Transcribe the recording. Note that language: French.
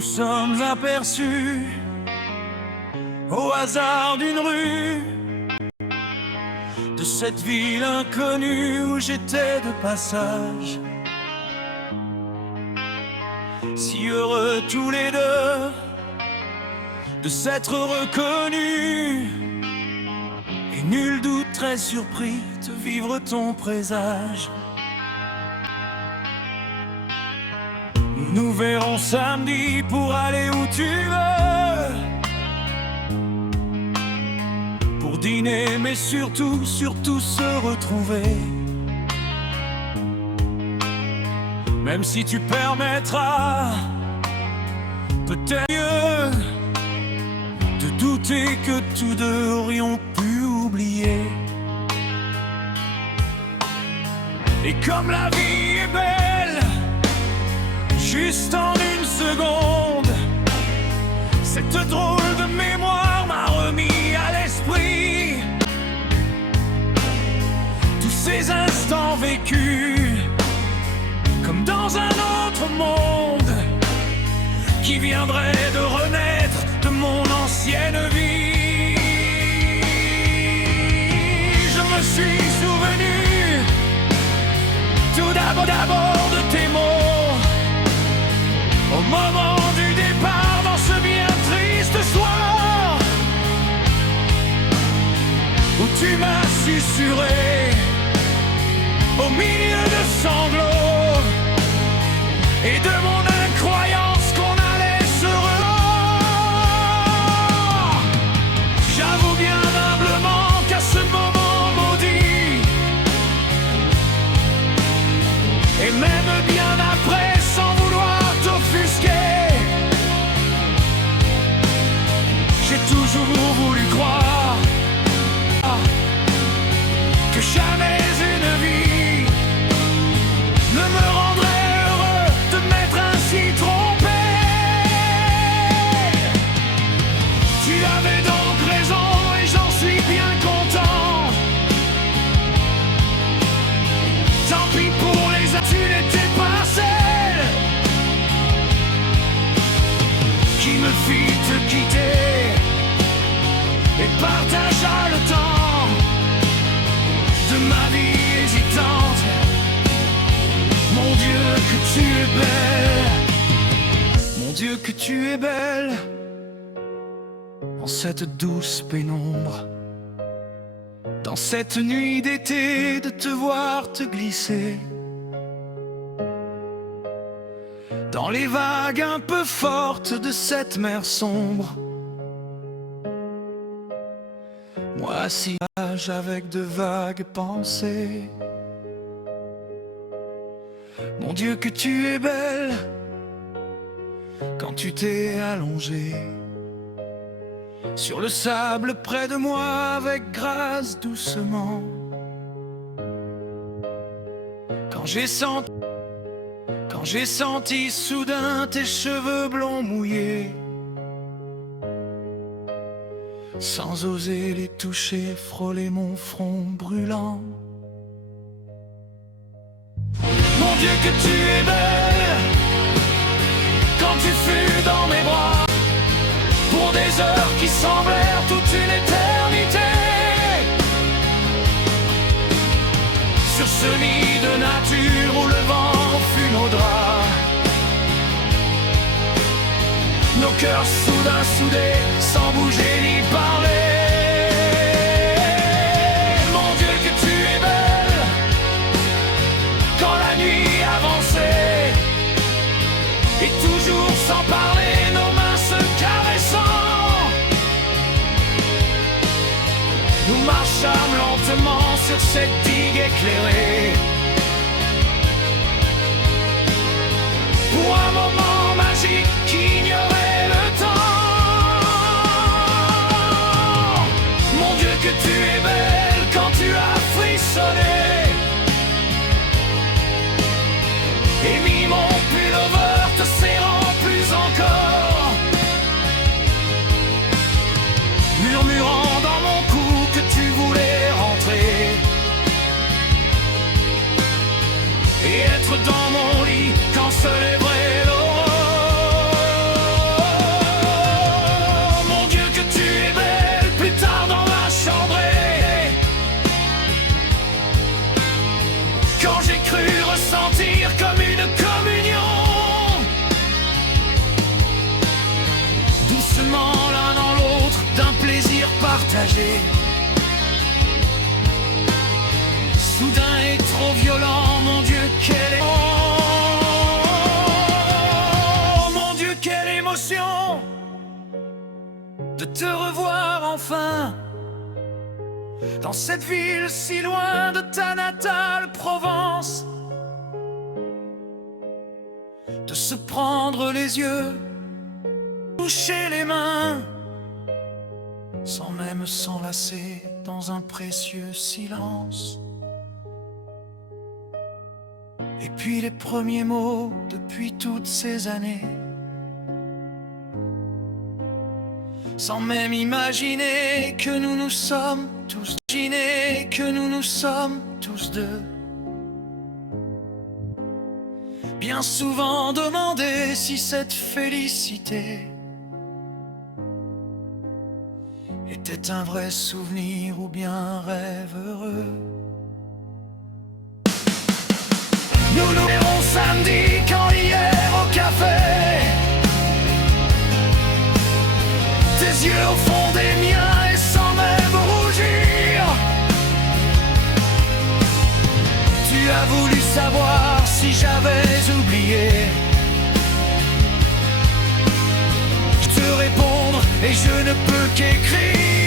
nous sommes aperçus au hasard d'une rue de cette ville inconnue où j'étais de passage. Si heureux tous les deux de s'être reconnus, et nul doute très surpris de vivre ton présage. Nous verrons samedi pour aller où tu veux, pour dîner mais surtout se retrouver. Même si tu permettras peut-être mieux de douter que tous deux aurions pu oublier. Et comme la vie est belle, juste en une seconde, cette drôle de mémoire m'a remis à l'esprit tous ces instants vécus comme dans un autre monde qui viendrait de renaître de mon ancienne vie. Je me suis souvenu tout d'abord de tes mots au moment du départ dans ce bien triste soir où tu m'as susurré au milieu de sanglots et de mon incroyance qu'on allait se revoir. J'avoue bien humblement qu'à ce moment maudit, et même bien après, sans vouloir t'offusquer, j'ai toujours voulu croire que jamais une vie ne me rendrait heureux de m'être ainsi trompé. Tu avais donc raison et j'en suis bien content. Tant pis pour les années, tu n'étais pas celle qui me fit te quitter et partagea le temps de ma vie hésitante. Mon Dieu que tu es belle, mon Dieu que tu es belle, en cette douce pénombre, dans cette nuit d'été, de te voir te glisser dans les vagues un peu fortes de cette mer sombre. Moi assis avec de vagues pensées. Mon Dieu que tu es belle quand tu t'es allongée sur le sable près de moi avec grâce doucement. Quand j'ai senti soudain tes cheveux blonds mouillés, sans oser les toucher, frôler mon front brûlant. Mon Dieu que tu es belle quand tu fus dans mes bras pour des heures qui semblèrent toute une éternité. Sur ce lit de nature où le vent fut nos draps, nos cœurs soudain soudés, sans bouger ni parler. Mon Dieu que tu es belle quand la nuit avançait et toujours sans parler, nos mains se caressant, nous marchâmes lentement sur cette digue éclairée. Pour un moment magique qui ignorait le temps. Mon Dieu que tu es belle quand tu as frissonné et mis mon pullover te serrant plus encore, murmurant dans mon cou que tu voulais rentrer et être dans mon lit quand se lèverait l'aurore. partagé. Soudain et trop violent, mon Dieu, quelle oh, mon Dieu, quelle émotion de te revoir enfin dans cette ville si loin de ta natale Provence, de se prendre les yeux, toucher les mains, sans même s'enlacer dans un précieux silence. Et puis les premiers mots depuis toutes ces années, sans même imaginer que nous nous sommes tous deux. Bien souvent demandé si cette félicité était un vrai souvenir ou bien un rêve heureux. Nous nous verrons samedi quand hier au café, tes yeux au fond des miens et sans même rougir, tu as voulu savoir si j'avais oublié. Je te répondre et je ne peux qu'écrire.